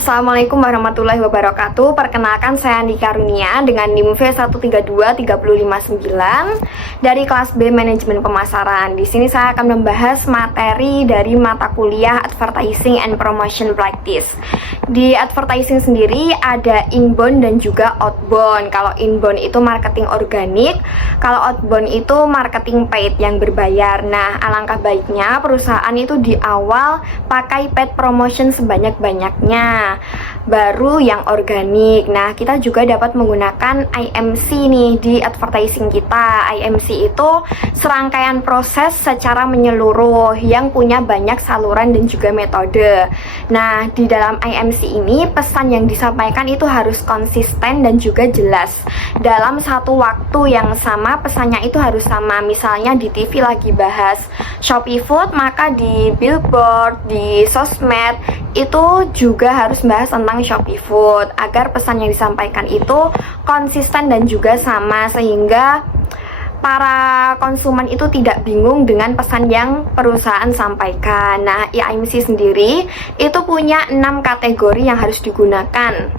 Assalamualaikum warahmatullahi wabarakatuh. Perkenalkan, saya Andi Karunia dengan NIM V1323559 dari kelas B Manajemen Pemasaran. Di sini saya akan membahas materi dari mata kuliah Advertising and Promotion Practice. Di advertising sendiri ada inbound dan juga outbound. Kalau inbound itu marketing organik, kalau outbound itu marketing paid yang berbayar. Nah, alangkah baiknya perusahaan itu di awal pakai paid promotion sebanyak-banyaknya, baru yang organik. Nah, kita juga dapat menggunakan IMC nih di advertising kita. IMC itu serangkaian proses secara menyeluruh yang punya banyak saluran dan juga metode. Nah, di dalam IMC ini pesan yang disampaikan itu harus konsisten dan juga jelas. Dalam satu waktu yang sama pesannya itu harus sama. Misalnya di TV lagi bahas Shopee Food, maka di billboard, di sosmed itu juga harus bahas tentang Shopee Food agar pesan yang disampaikan itu konsisten dan juga sama, sehingga para konsumen itu tidak bingung dengan pesan yang perusahaan sampaikan. Nah, IMC sendiri itu punya 6 kategori yang harus digunakan.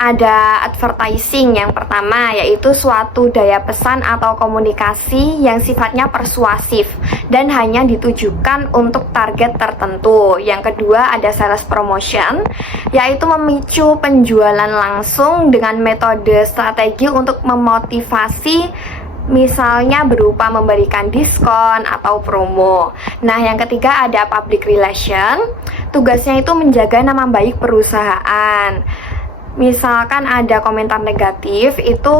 Ada advertising yang pertama, yaitu suatu daya pesan atau komunikasi yang sifatnya persuasif dan hanya ditujukan untuk target tertentu. Yang kedua ada sales promotion, yaitu memicu penjualan langsung dengan metode strategi untuk memotivasi, misalnya berupa memberikan diskon atau promo. Nah, yang ketiga ada public relation, tugasnya itu menjaga nama baik perusahaan. Misalkan ada komentar negatif, itu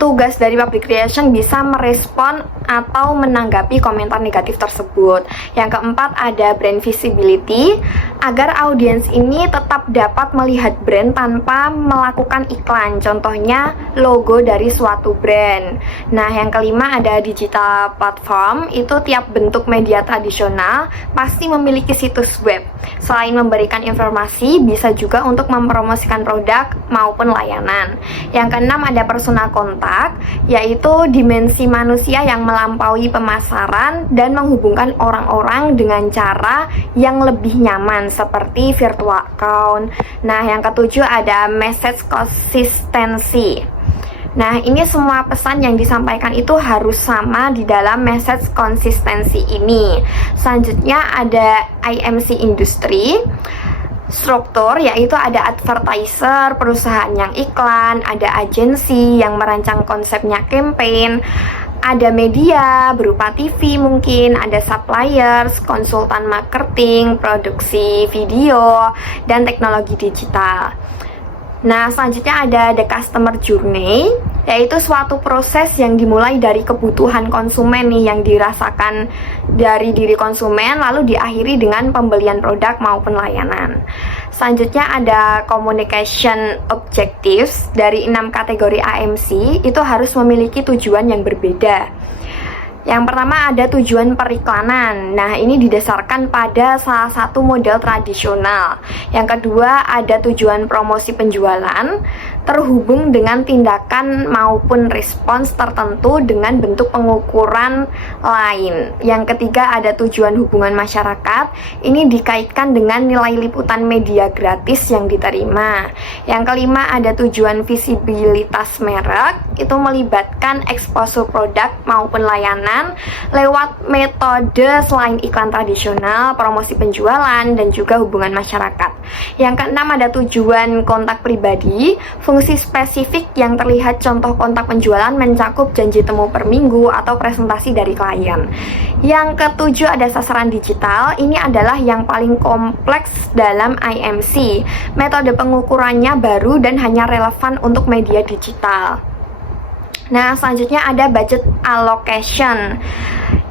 tugas dari public relation bisa merespon atau menanggapi komentar negatif tersebut. Yang keempat ada brand visibility, agar audiens ini tetap dapat melihat brand tanpa melakukan iklan, contohnya logo dari suatu brand. Nah, yang kelima ada digital platform, itu tiap bentuk media tradisional pasti memiliki situs web. Selain memberikan informasi, bisa juga untuk mempromosikan produk maupun layanan. Yang keenam ada personal contact, yaitu dimensi manusia yang melampaui pemasaran dan menghubungkan orang-orang dengan cara yang lebih nyaman seperti virtual account. Nah, yang ketujuh ada message consistency. Nah, ini semua pesan yang disampaikan itu harus sama di dalam message consistency ini. Selanjutnya ada IMC industri. Struktur, yaitu ada advertiser, perusahaan yang iklan, ada agensi yang merancang konsepnya campaign, ada media berupa TV mungkin, ada suppliers, konsultan marketing, produksi video, dan teknologi digital. Nah, selanjutnya ada the customer journey, yaitu suatu proses yang dimulai dari kebutuhan konsumen nih yang dirasakan dari diri konsumen, lalu diakhiri dengan pembelian produk maupun layanan. Selanjutnya ada communication objectives. Dari 6 kategori AMC itu harus memiliki tujuan yang berbeda. Yang pertama ada tujuan periklanan. Nah, ini didasarkan pada salah satu model tradisional. Yang kedua ada tujuan promosi penjualan, terhubung dengan tindakan maupun respons tertentu dengan bentuk pengukuran lain. Yang ketiga ada tujuan hubungan masyarakat. Ini dikaitkan dengan nilai liputan media gratis yang diterima. Yang kelima ada tujuan visibilitas merek, itu melibatkan exposure produk maupun layanan lewat metode selain iklan tradisional, promosi penjualan, dan juga hubungan masyarakat. Yang keenam ada tujuan kontak pribadi, fungsi spesifik yang terlihat contoh kontak penjualan mencakup janji temu per minggu atau presentasi dari klien. Yang ketujuh ada sasaran digital. Ini adalah yang paling kompleks dalam IMC. Metode pengukurannya baru dan hanya relevan untuk media digital. Nah, selanjutnya ada budget allocation.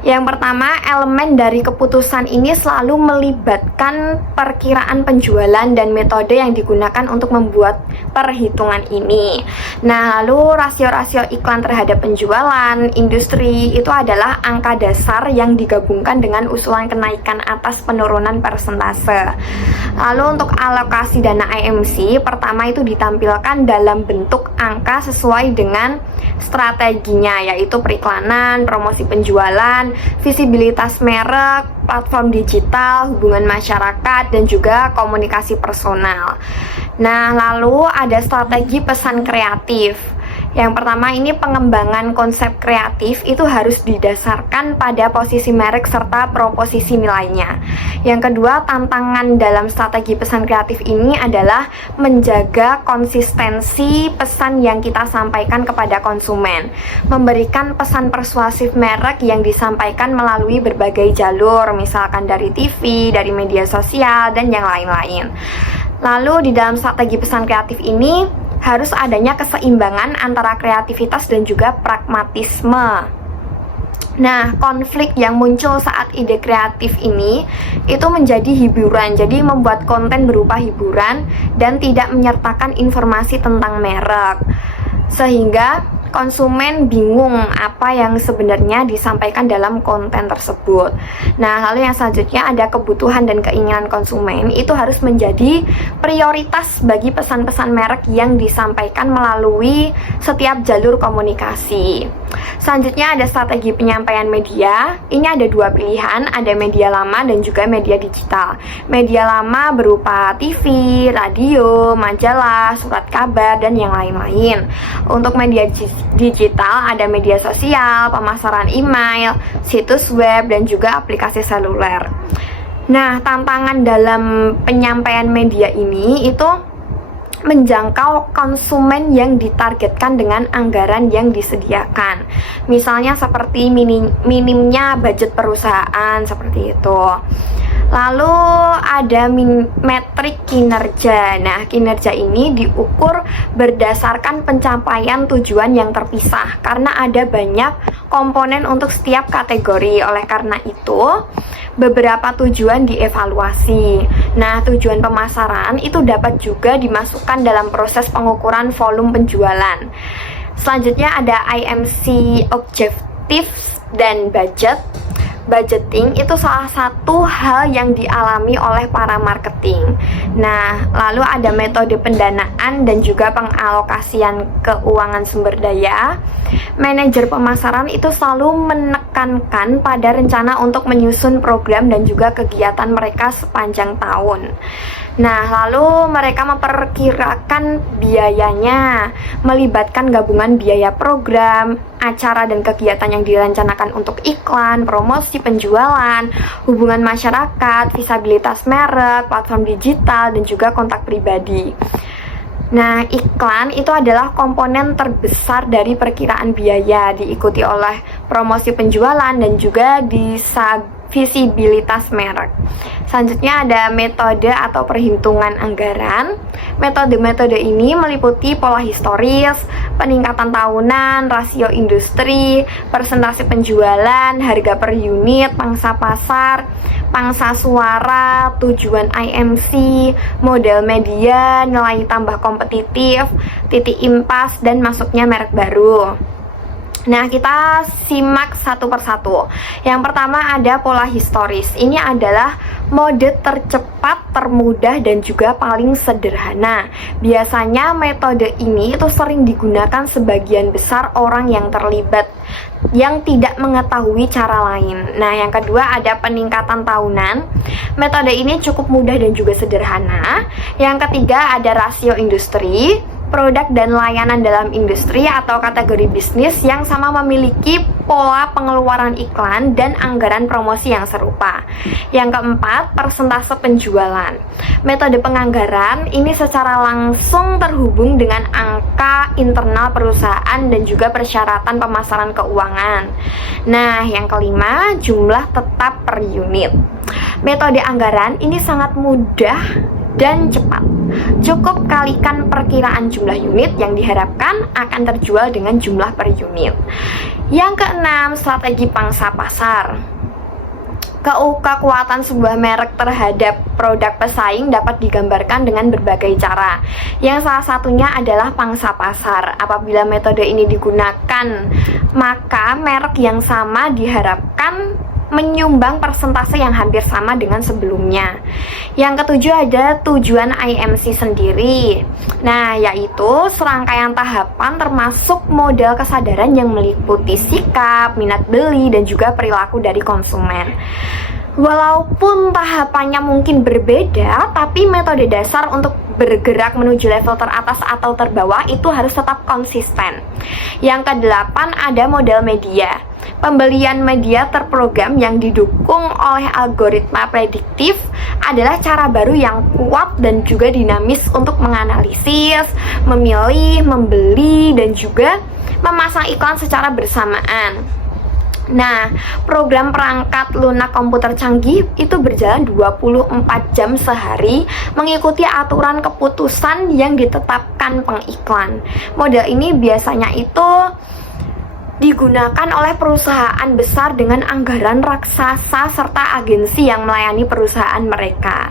Yang pertama, elemen dari keputusan ini selalu melibatkan perkiraan penjualan dan metode yang digunakan untuk membuat perhitungan ini. Nah, lalu rasio-rasio iklan terhadap penjualan industri itu adalah angka dasar yang digabungkan dengan usulan kenaikan atas penurunan persentase. Lalu untuk alokasi dana IMC, pertama itu ditampilkan dalam bentuk angka sesuai dengan strateginya, yaitu periklanan, promosi penjualan, visibilitas merek, platform digital, hubungan masyarakat, dan juga komunikasi personal. Nah, lalu ada strategi pesan kreatif. Yang pertama ini pengembangan konsep kreatif itu harus didasarkan pada posisi merek serta proposisi nilainya. Yang kedua, tantangan dalam strategi pesan kreatif ini adalah menjaga konsistensi pesan yang kita sampaikan kepada konsumen, memberikan pesan persuasif merek yang disampaikan melalui berbagai jalur, misalkan dari TV, dari media sosial, dan yang lain-lain. Lalu di dalam strategi pesan kreatif ini harus adanya keseimbangan antara kreativitas dan juga pragmatisme. Nah, konflik yang muncul saat ide kreatif ini itu menjadi hiburan, jadi membuat konten berupa hiburan dan tidak menyertakan informasi tentang merek, sehingga konsumen bingung apa yang sebenarnya disampaikan dalam konten tersebut. Nah, lalu yang selanjutnya ada kebutuhan dan keinginan konsumen itu harus menjadi prioritas bagi pesan-pesan merek yang disampaikan melalui setiap jalur komunikasi. Selanjutnya ada strategi penyampaian media. Ini ada dua pilihan, ada media lama dan juga media digital. Media lama berupa TV, radio, majalah, surat kabar, dan yang lain-lain. Untuk media digital ada media sosial, pemasaran email, situs web, dan juga aplikasi seluler. Nah, tantangan dalam penyampaian media ini itu menjangkau konsumen yang ditargetkan dengan anggaran yang disediakan. Misalnya seperti minimnya budget perusahaan, seperti itu. Lalu ada metrik kinerja. Nah, kinerja ini diukur berdasarkan pencapaian tujuan yang terpisah karena ada banyak komponen untuk setiap kategori. Oleh karena itu, beberapa tujuan dievaluasi. Nah, tujuan pemasaran itu dapat juga dimasukkan dalam proses pengukuran volume penjualan. Selanjutnya ada IMC, objectives, dan budget. Budgeting itu salah satu hal yang dialami oleh para marketing. Nah, lalu ada metode pendanaan dan juga pengalokasian keuangan sumber daya. Manajer pemasaran itu selalu menekankan pada rencana untuk menyusun program dan juga kegiatan mereka sepanjang tahun. Nah, lalu mereka memperkirakan biayanya, melibatkan gabungan biaya program, acara dan kegiatan yang direncanakan untuk iklan, promosi penjualan, hubungan masyarakat, visabilitas merek, platform digital, dan juga kontak pribadi. Nah, iklan itu adalah komponen terbesar dari perkiraan biaya, diikuti oleh promosi penjualan dan juga visibilitas merek. Selanjutnya ada metode atau perhitungan anggaran. Metode-metode ini meliputi pola historis, peningkatan tahunan, rasio industri, persentase penjualan, harga per unit, pangsa pasar, pangsa suara, tujuan IMC, model media, nilai tambah kompetitif, titik impas, dan masuknya merek baru. Nah, kita simak satu persatu. Yang pertama ada pola historis. Ini adalah mode tercepat, termudah, dan juga paling sederhana. Biasanya metode ini itu sering digunakan sebagian besar orang yang terlibat yang tidak mengetahui cara lain. Nah, yang kedua ada peningkatan tahunan. Metode ini cukup mudah dan juga sederhana. Yang ketiga ada rasio industri. Produk dan layanan dalam industri atau kategori bisnis yang sama memiliki pola pengeluaran iklan dan anggaran promosi yang serupa. Yang keempat, persentase penjualan. Metode penganggaran ini secara langsung terhubung dengan angka internal perusahaan dan juga persyaratan pemasaran keuangan. Nah, yang kelima, jumlah tetap per unit. Metode anggaran ini sangat mudah dan cepat. Cukup kalikan perkiraan jumlah unit yang diharapkan akan terjual dengan jumlah per unit. Yang keenam, strategi pangsa pasar. Kekuatan sebuah merek terhadap produk pesaing dapat digambarkan dengan berbagai cara. Yang salah satunya adalah pangsa pasar. Apabila metode ini digunakan, maka merek yang sama diharapkan menyumbang persentase yang hampir sama dengan sebelumnya. Yang ketujuh ada tujuan IMC sendiri. Nah, yaitu serangkaian tahapan termasuk modal kesadaran yang meliputi sikap, minat beli, dan juga perilaku dari konsumen. Walaupun tahapannya mungkin berbeda, tapi metode dasar untuk bergerak menuju level teratas atau terbawah itu harus tetap konsisten. Yang kedelapan ada modal media. Pembelian media terprogram yang didukung oleh algoritma prediktif adalah cara baru yang kuat dan juga dinamis untuk menganalisis, memilih, membeli, dan juga memasang iklan secara bersamaan. Nah, program perangkat lunak komputer canggih itu berjalan 24 jam sehari mengikuti aturan keputusan yang ditetapkan pengiklan. Model ini biasanya itu digunakan oleh perusahaan besar dengan anggaran raksasa serta agensi yang melayani perusahaan mereka.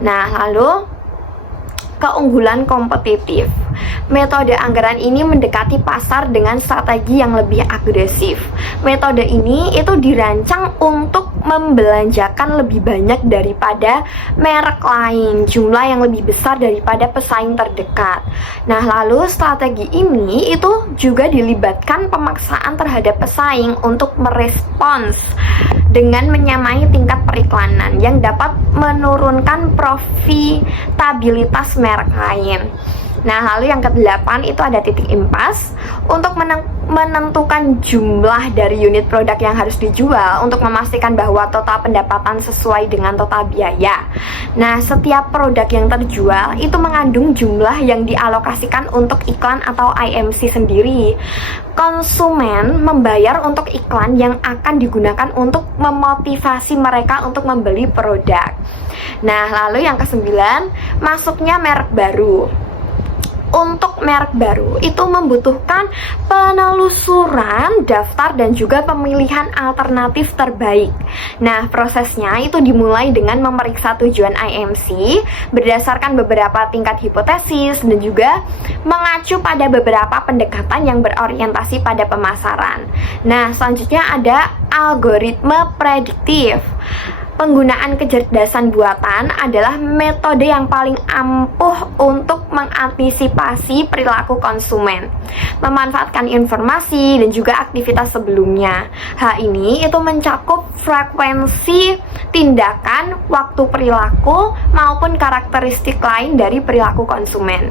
Nah, lalu keunggulan kompetitif. Metode anggaran ini mendekati pasar dengan strategi yang lebih agresif. Metode ini itu dirancang untuk membelanjakan lebih banyak daripada merek lain, jumlah yang lebih besar daripada pesaing terdekat. Nah, lalu strategi ini itu juga dilibatkan pemaksaan terhadap pesaing untuk merespons dengan menyamai tingkat periklanan yang dapat menurunkan profitabilitas merek lain. Nah, lalu yang ke-8 itu ada titik impas untuk menentukan jumlah dari unit produk yang harus dijual untuk memastikan bahwa total pendapatan sesuai dengan total biaya. Nah, setiap produk yang terjual itu mengandung jumlah yang dialokasikan untuk iklan atau IMC sendiri. Konsumen membayar untuk iklan yang akan digunakan untuk memotivasi mereka untuk membeli produk. Nah, lalu yang ke-9, masuknya merek baru. Untuk merek baru itu membutuhkan penelusuran daftar dan juga pemilihan alternatif terbaik. Nah, prosesnya itu dimulai dengan memeriksa tujuan IMC berdasarkan beberapa tingkat hipotesis dan juga mengacu pada beberapa pendekatan yang berorientasi pada pemasaran. Nah, selanjutnya ada algoritma prediktif. Penggunaan kecerdasan buatan adalah metode yang paling ampuh untuk mengantisipasi perilaku konsumen, memanfaatkan informasi dan juga aktivitas sebelumnya. Hal ini itu mencakup frekuensi tindakan, waktu perilaku, maupun karakteristik lain dari perilaku konsumen.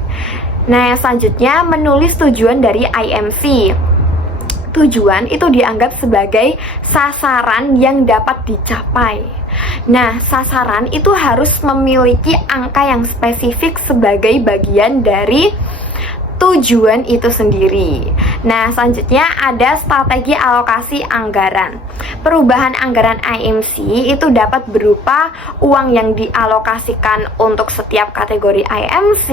Nah, yang selanjutnya menulis tujuan dari IMC. Tujuan itu dianggap sebagai sasaran yang dapat dicapai. Nah, sasaran itu harus memiliki angka yang spesifik sebagai bagian dari tujuan itu sendiri. Nah, selanjutnya ada strategi alokasi anggaran. Perubahan anggaran IMC itu dapat berupa uang yang dialokasikan untuk setiap kategori IMC,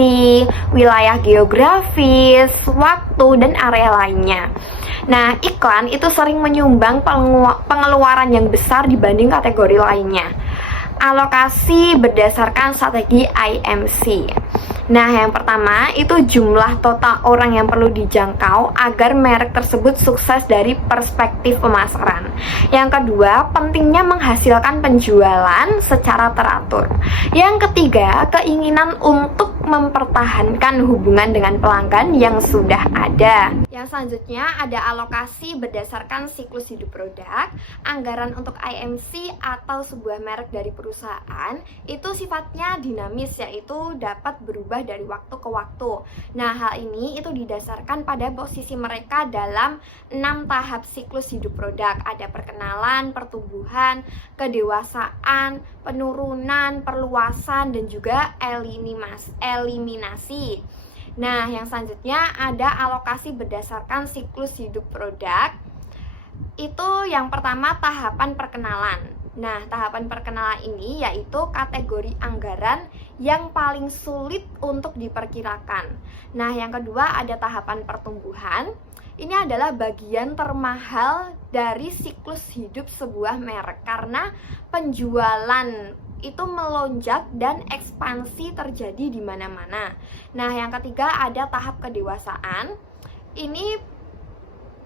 wilayah geografis, waktu, dan area lainnya. Nah, iklan itu sering menyumbang pengeluaran yang besar dibanding kategori lainnya. Alokasi berdasarkan strategi IMC. Nah, yang pertama itu jumlah total orang yang perlu dijangkau agar merek tersebut sukses dari perspektif pemasaran. Yang kedua, pentingnya menghasilkan penjualan secara teratur. Yang ketiga, keinginan untuk mempertahankan hubungan dengan pelanggan yang sudah ada. Yang selanjutnya ada alokasi berdasarkan siklus hidup produk. Anggaran untuk IMC atau sebuah merek dari perusahaan itu sifatnya dinamis, yaitu dapat berubah dari waktu ke waktu. Nah, hal ini itu didasarkan pada posisi mereka dalam 6 tahap siklus hidup produk. Ada perkenalan, pertumbuhan, kedewasaan, penurunan, perluasan, dan juga eliminasi. Nah, yang selanjutnya ada alokasi berdasarkan siklus hidup produk. Itu yang pertama tahapan perkenalan. Nah, tahapan perkenalan ini yaitu kategori anggaran yang paling sulit untuk diperkirakan. Nah, yang kedua ada tahapan pertumbuhan. Ini adalah bagian termahal dari siklus hidup sebuah merek karena penjualan itu melonjak dan ekspansi terjadi di mana-mana. Nah, yang ketiga ada tahap kedewasaan. Ini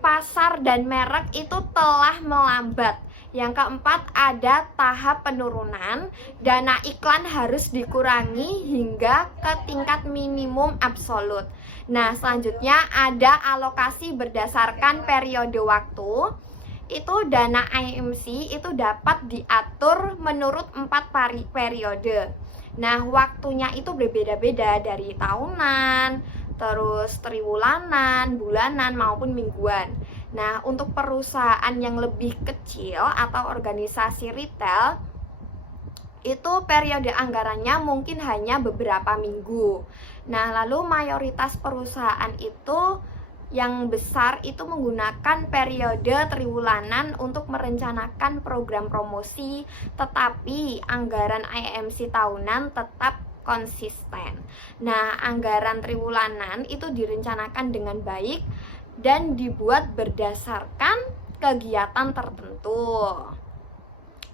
pasar dan merek itu telah melambat. Yang keempat ada tahap penurunan, dana iklan harus dikurangi hingga ke tingkat minimum absolut. Nah, selanjutnya ada alokasi berdasarkan periode waktu. Itu dana IMC itu dapat diatur menurut 4 periode. Nah, waktunya itu berbeda-beda dari tahunan, terus triwulanan, bulanan, maupun mingguan. Nah, untuk perusahaan yang lebih kecil atau organisasi retail, itu periode anggarannya mungkin hanya beberapa minggu. Nah, lalu mayoritas perusahaan itu yang besar itu menggunakan periode triwulanan untuk merencanakan program promosi, tetapi anggaran IMC tahunan tetap konsisten. Nah, anggaran triwulanan itu direncanakan dengan baik dan dibuat berdasarkan kegiatan tertentu.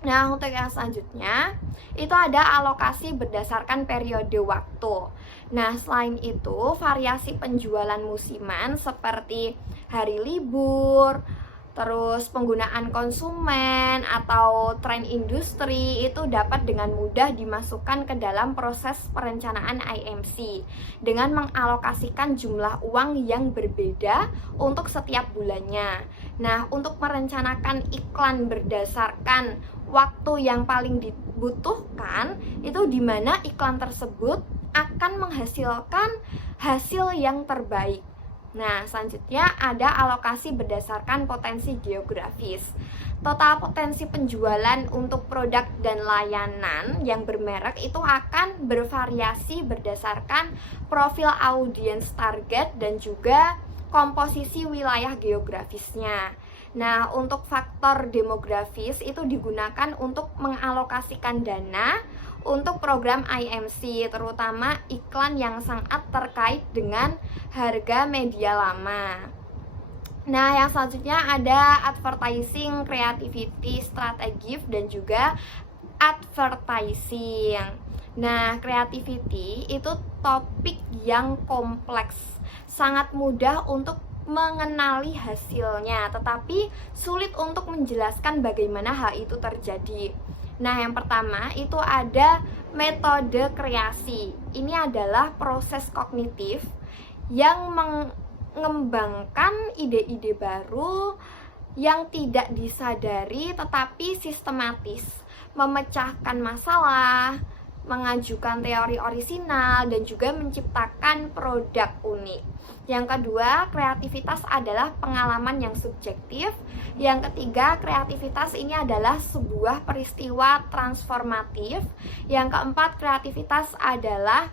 Nah, untuk yang selanjutnya, itu ada alokasi berdasarkan periode waktu. Nah, selain itu, variasi penjualan musiman seperti hari libur, terus penggunaan konsumen atau tren industri itu dapat dengan mudah dimasukkan ke dalam proses perencanaan IMC dengan mengalokasikan jumlah uang yang berbeda untuk setiap bulannya. Nah, untuk merencanakan iklan berdasarkan waktu yang paling dibutuhkan, itu di mana iklan tersebut akan menghasilkan hasil yang terbaik. Nah, selanjutnya ada alokasi berdasarkan potensi geografis. Total potensi penjualan untuk produk dan layanan yang bermerek itu akan bervariasi berdasarkan profil audiens target dan juga komposisi wilayah geografisnya. Nah, untuk faktor demografis itu digunakan untuk mengalokasikan dana untuk program IMC, terutama iklan yang sangat terkait dengan harga media lama. Nah, yang selanjutnya ada advertising, creativity, strategic, dan juga advertising. Nah, creativity itu topik yang kompleks, sangat mudah untuk mengenali hasilnya, tetapi sulit untuk menjelaskan bagaimana hal itu terjadi. Nah, yang pertama itu ada metode kreasi. Ini adalah proses kognitif yang mengembangkan ide-ide baru yang tidak disadari tetapi sistematis, memecahkan masalah, mengajukan teori orisinal, dan juga menciptakan produk unik. Yang kedua, kreativitas adalah pengalaman yang subjektif. Yang ketiga, kreativitas ini adalah sebuah peristiwa transformatif. Yang keempat, kreativitas adalah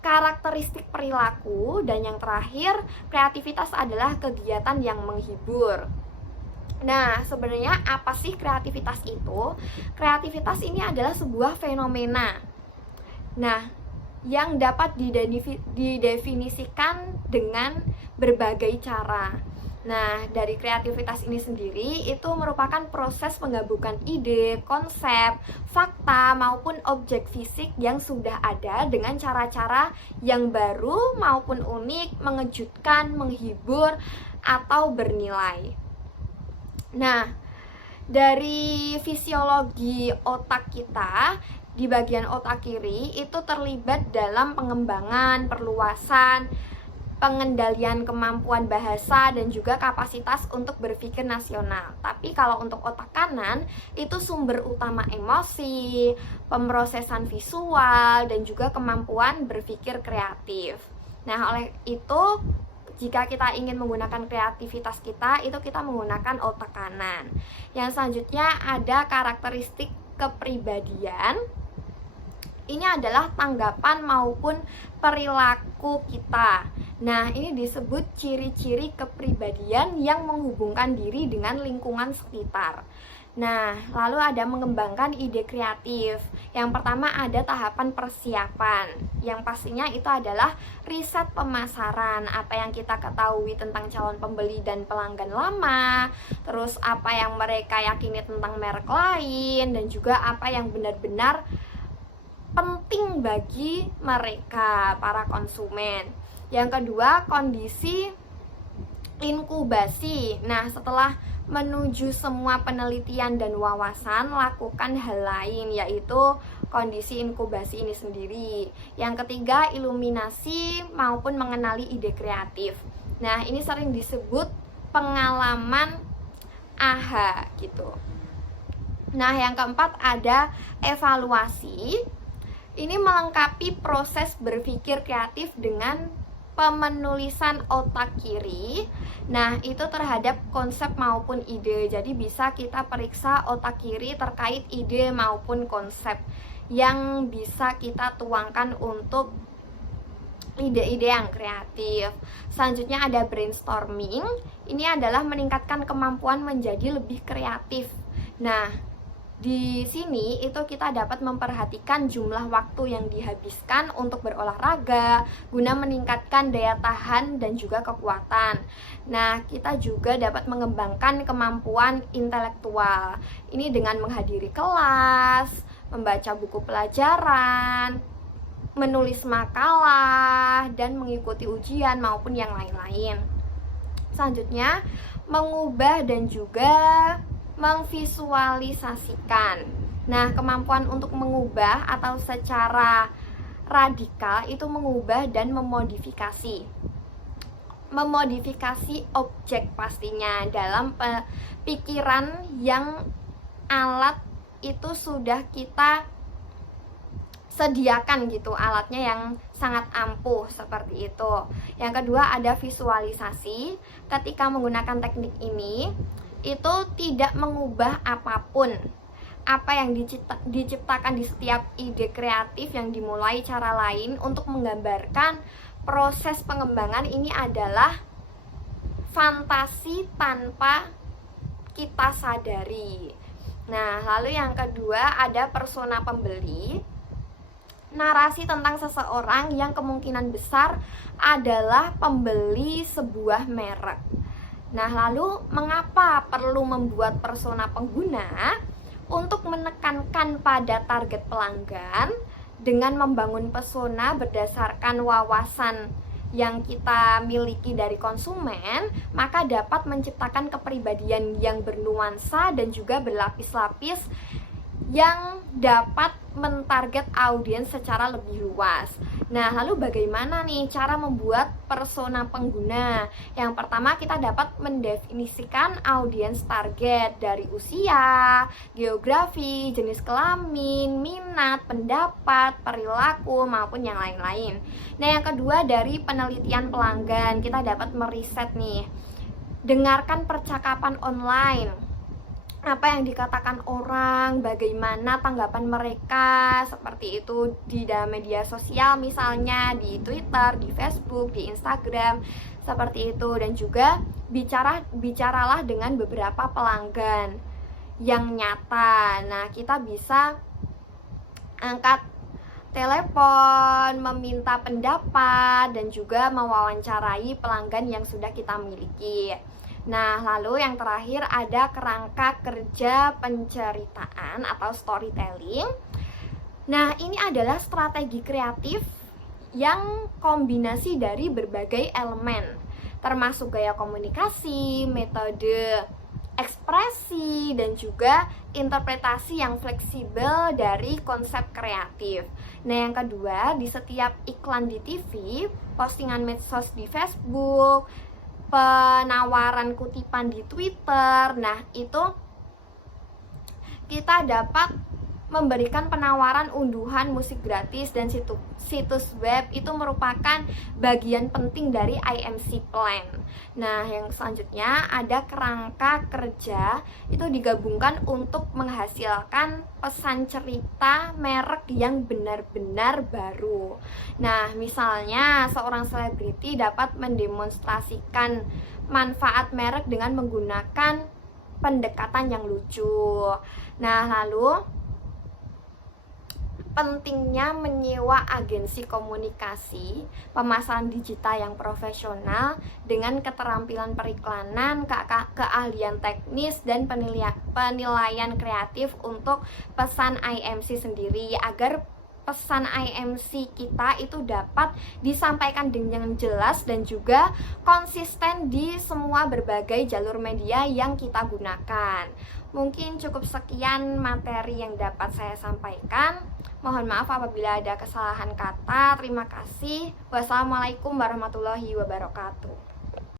karakteristik perilaku. Dan yang terakhir, kreativitas adalah kegiatan yang menghibur. Nah, sebenarnya apa sih kreativitas itu? Kreativitas ini adalah sebuah fenomena. Nah, yang dapat didefinisikan dengan berbagai cara. Nah, dari kreativitas ini sendiri itu merupakan proses penggabungan ide, konsep, fakta maupun objek fisik yang sudah ada dengan cara-cara yang baru maupun unik, mengejutkan, menghibur, atau bernilai. Nah, dari fisiologi otak kita, di bagian otak kiri itu terlibat dalam pengembangan, perluasan, pengendalian kemampuan bahasa, dan juga kapasitas untuk berpikir nasional. Tapi kalau untuk otak kanan, itu sumber utama emosi, pemrosesan visual, dan juga kemampuan berpikir kreatif. Nah, oleh itu, jika kita ingin menggunakan kreativitas kita, itu kita menggunakan otak kanan. Yang selanjutnya ada karakteristik kepribadian. Ini adalah tanggapan maupun perilaku kita. Nah, ini disebut ciri-ciri kepribadian yang menghubungkan diri dengan lingkungan sekitar. Nah, lalu ada mengembangkan ide kreatif. Yang pertama ada tahapan persiapan. Yang pastinya itu adalah riset pemasaran. Apa yang kita ketahui tentang calon pembeli dan pelanggan lama, terus apa yang mereka yakini tentang merek lain, dan juga apa yang benar-benar penting bagi mereka, para konsumen. Yang kedua, kondisi Inkubasi. Nah, setelah menuju semua penelitian dan wawasan, lakukan hal lain, yaitu kondisi inkubasi ini sendiri. Yang ketiga, iluminasi maupun mengenali ide kreatif. Nah, ini sering disebut pengalaman AHA gitu. Nah, yang keempat ada evaluasi. Ini melengkapi proses berpikir kreatif dengan pemenulisan otak kiri. Nah, itu terhadap konsep maupun ide. Jadi bisa kita periksa otak kiri terkait ide maupun konsep yang bisa kita tuangkan untuk ide-ide yang kreatif. Selanjutnya ada brainstorming. Ini adalah meningkatkan kemampuan menjadi lebih kreatif. Nah, di sini itu kita dapat memperhatikan jumlah waktu yang dihabiskan untuk berolahraga guna meningkatkan daya tahan dan juga kekuatan. Nah, kita juga dapat mengembangkan kemampuan intelektual. Ini dengan menghadiri kelas, membaca buku pelajaran, menulis makalah, dan mengikuti ujian maupun yang lain-lain. Selanjutnya, mengubah dan juga memvisualisasikan. Nah, kemampuan untuk mengubah atau secara radikal itu mengubah dan memodifikasi. Memodifikasi objek pastinya dalam pikiran yang alat itu sudah kita sediakan gitu, alatnya yang sangat ampuh seperti itu. Yang kedua ada visualisasi. Ketika menggunakan teknik ini itu tidak mengubah apapun. Apa yang diciptakan di setiap ide kreatif yang dimulai cara lain untuk menggambarkan proses pengembangan ini adalah fantasi tanpa kita sadari. Nah, lalu yang kedua ada persona pembeli. Narasi tentang seseorang yang kemungkinan besar adalah pembeli sebuah merek. Nah, lalu mengapa perlu membuat persona pengguna? Untuk menekankan pada target pelanggan dengan membangun persona berdasarkan wawasan yang kita miliki dari konsumen, maka dapat menciptakan kepribadian yang bernuansa dan juga berlapis-lapis yang dapat mentarget audiens secara lebih luas. Nah, lalu bagaimana nih cara membuat persona pengguna? Yang pertama, kita dapat mendefinisikan audiens target dari usia, geografi, jenis kelamin, minat, pendapat, perilaku, maupun yang lain-lain. Nah, yang kedua dari penelitian pelanggan, kita dapat meriset nih. Dengarkan percakapan online. Apa yang dikatakan orang, bagaimana tanggapan mereka, seperti itu di dalam media sosial, misalnya di Twitter, di Facebook, di Instagram, seperti itu. Dan juga bicaralah dengan beberapa pelanggan yang nyata. Nah, kita bisa angkat telepon, meminta pendapat, dan juga mewawancarai pelanggan yang sudah kita miliki. Nah, lalu yang terakhir ada kerangka kerja penceritaan atau storytelling. Nah, ini adalah strategi kreatif yang kombinasi dari berbagai elemen, termasuk gaya komunikasi, metode ekspresi, dan juga interpretasi yang fleksibel dari konsep kreatif. Nah, yang kedua, di setiap iklan di TV, postingan medsos di Facebook, penawaran kutipan di Twitter, nah itu kita dapat memberikan penawaran unduhan musik gratis dan situs web itu merupakan bagian penting dari IMC plan. Nah, yang selanjutnya ada kerangka kerja itu digabungkan untuk menghasilkan pesan cerita merek yang benar-benar baru. Nah, misalnya seorang selebriti dapat mendemonstrasikan manfaat merek dengan menggunakan pendekatan yang lucu. Nah, lalu pentingnya menyewa agensi komunikasi, pemasaran digital yang profesional dengan keterampilan periklanan, keahlian teknis, dan penilaian kreatif untuk pesan IMC sendiri agar pesan IMC kita itu dapat disampaikan dengan jelas dan juga konsisten di semua berbagai jalur media yang kita gunakan. Mungkin cukup sekian materi yang dapat saya sampaikan. Mohon maaf apabila ada kesalahan kata. Terima kasih. Wassalamualaikum warahmatullahi wabarakatuh.